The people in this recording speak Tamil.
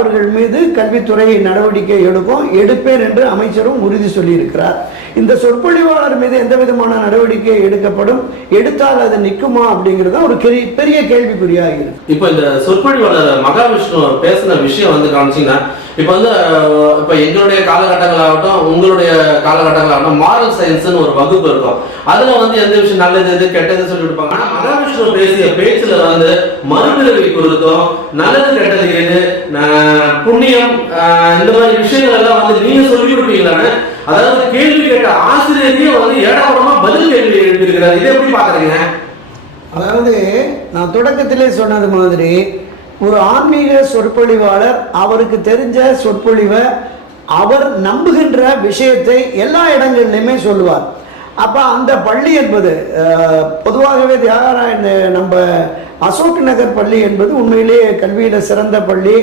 அவர்கள் மீது கல்வித்துறை நடவடிக்கை எடுப்பேன் என்று அமைச்சரும் உறுதி சொல்லியிருக்கிறார். இந்த சொற்பொழிவாளர் மீது எந்த விதமான நடவடிக்கை எடுக்கப்படும், எடுத்தால் அது நிற்குமா அப்படிங்கிறது ஒரு பெரிய கேள்விக்குறியாக இருக்கு. இப்போ இந்த சொற்பொழிவாளர் மகாவிஷ்ணு பேசின விஷயம் வந்து காமிச்சிங்கன்னா, இப்போ எங்களுடைய காலகட்டங்களாகட்டும் உங்களுடைய காலகட்டங்களாகட்டும் மாரல் சயின்ஸ்னு ஒரு வகுப்பு இருக்கும். அதுல வந்து எந்த விஷயம் நல்லது எது கெட்டது சொல்லி கொடுப்பாங்க. ஆனா மகாவிஷ்ணு பேசிய பேச்சுல வந்து மறுபிறவி குறித்தும் நல்லது கெட்டது எது புண்ணியம் இந்த மாதிரி விஷயங்கள் எல்லாம் வந்து நீங்க சொல்லி கொடுப்பீங்களான்னு, அதாவது கேள்வி கேட்ட ஆசிரியரையும் வந்து ஏடாபுரமா பதில் கேள்வி எழுப்பியிருக்கிறார். இதை எப்படி பாக்குறீங்க? அதாவது நான் தொடக்கத்திலே சொன்னது மாதிரி ஒரு ஆன்மீக சொற்பொழிவாளர் அவருக்கு தெரிஞ்ச சொற்பொழிவை அவர் நம்புகின்ற விஷயத்தை எல்லா இடங்கள்லையுமே சொல்லுவார். அப்போ அந்த பள்ளி என்பது பொதுவாகவே தியாகராயன் நம்ம அசோக் நகர் பள்ளி என்பது உண்மையிலேயே கல்வியில் சிறந்த பள்ளி.